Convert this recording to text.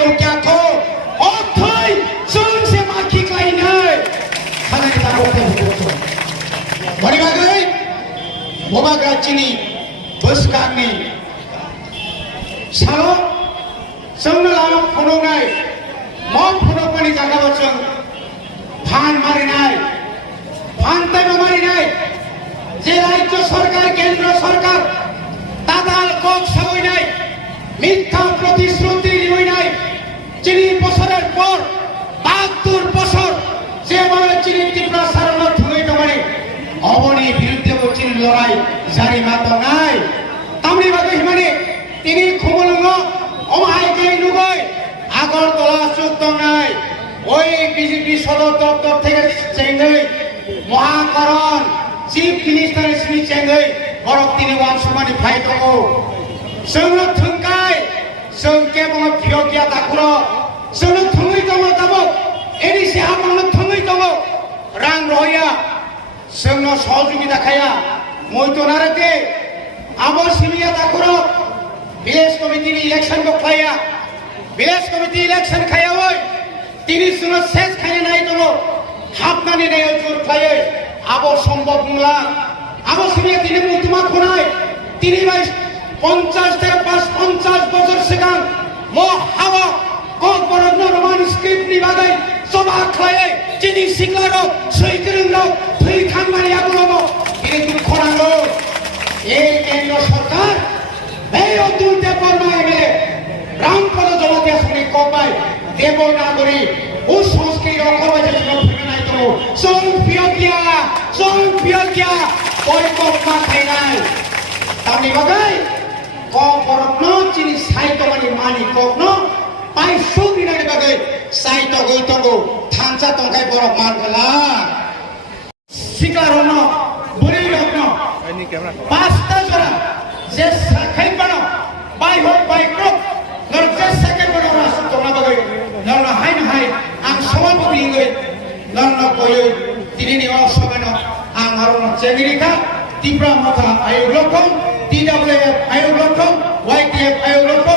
no kya tho o thoi sung se ma ki klai nai khana ta ro te ho bari bagai boba ga chini bus kani salo sungna lama phono nai mom phono pani jaga bachang phan mari nai phan tai mari nai যে রাজ্য সরকার কেন্দ্র সরকার দাদাল cock সবই নাই মিথ্যা প্রতিশ্রুতি নিবই নাই চিনি বছরের পর ৭২ বছর যেভাবে চিনি ত্রিপুরা সারানো থুই দমানে অবনী বিরুদ্ধে চিনি লড়াই জারি মাত নাই তামনি বাগে হিমানে তিনি খুমলঙ্গ অমাইকে নুগই আগরতলা চুক্ত নাই ওই বিজেপি সদর দপ্তর থেকে চেঙ্গই মহাকরণ Chief Minister Sri Chengai, Borok Tini Wan Sumani Phaito, Sungno Thungkai, Sungke Bama Phyokia Takuro, Sungno Thungui Tomo Tabo, Eri Sihamano Thungui Tomo, Rang Roya, Sungno Sojugi Dakaya, Moito Narate, Abo Simia Takuro, Village Committee Election Bokaya, Village Committee Election Kayawai, Tini Sungno Ses Kaya Naitomo, Hapnani Nayo Jur Kaya. আবো সম্ভব নলা আবো সিমিয়া তিনি মুতমা খোনায় তিনি ভাই 50 থেকে 50 বছর সেখান মো হাওয়া কোকবরক রমানি স্ক্রিপ্ট নিবাগাই সভা খায়ে চিনি সিকলারো সৈকরিংলো থুই খানমানি আগুলো তিনি তুমি খোনালো এই কেন্দ্র সরকার এই অতুল দেববর্মা এমএলএ রামপদ জমাতিয়া শুনি কপাই দেব নাগরী ও সংস্কৃতি অকবাজে ফিরে তো Songpyokia, Boykokma Thainai. Tamni bagai, KOKBOROK no chini saito mani kokno, pai sugri nai bagai, saito goitongo, thansa tongkai borok margala. Sikarono, buri rokno, pasta jora, jes sakai pano, pai hok pai krok, nor jes sakai pano ras tongna bagai, nor na hai, ang sama buri ngai, nor na koyo. Tini ni osogano ang haron Chengrika, Tipraland ayog lokom, TWF ayog lokom, YTF ayog lokom.